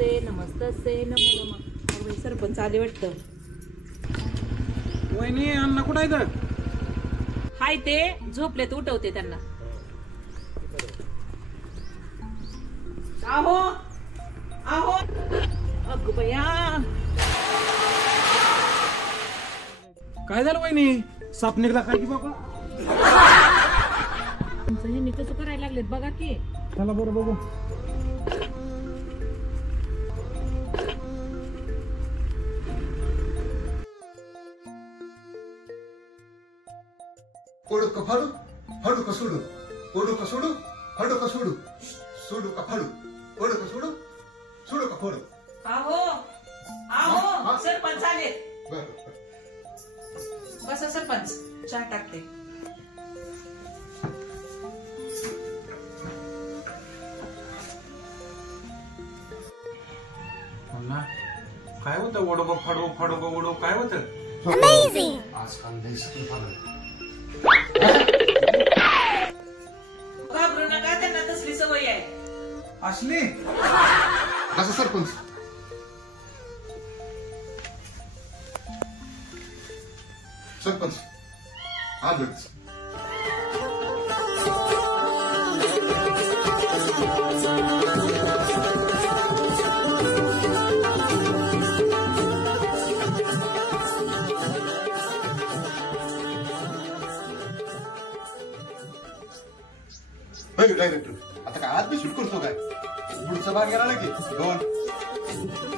नमस्तसे नमो नमः. सरपंच आले वाटतं. वहिनी अण्णा कुठं आहे? हाय ते झोपलेत, उठवते त्यांना. आहो आहो अगं बया, काय झालं वहिनी? साप निघला काय की बाबा? ह्यांनी कसं करायला लागलेत बघा की. चला बरं बघू. ओढू का फाडू, फाडू का सोडू, ओढू का सोडू, फाडू का सोडू, सोडू का फाडू, ओढू का सोडू, सोडू का फाडू. आहो आहो सरपंच आले. बसा सरपंच, चहा टाकते. अण्णा काय होतं? ओढो का फाडू, फाडू का ओढो, काय होतं? आजकाल लय सकल फाडलं. घाबरू नका, त्यांना तसली सवय आहे. असली असं सरपंच सरपंच आलंच. डायरेक्टर आता काय आत बी शूट करतो काय? पुढचा भाग गेला की 2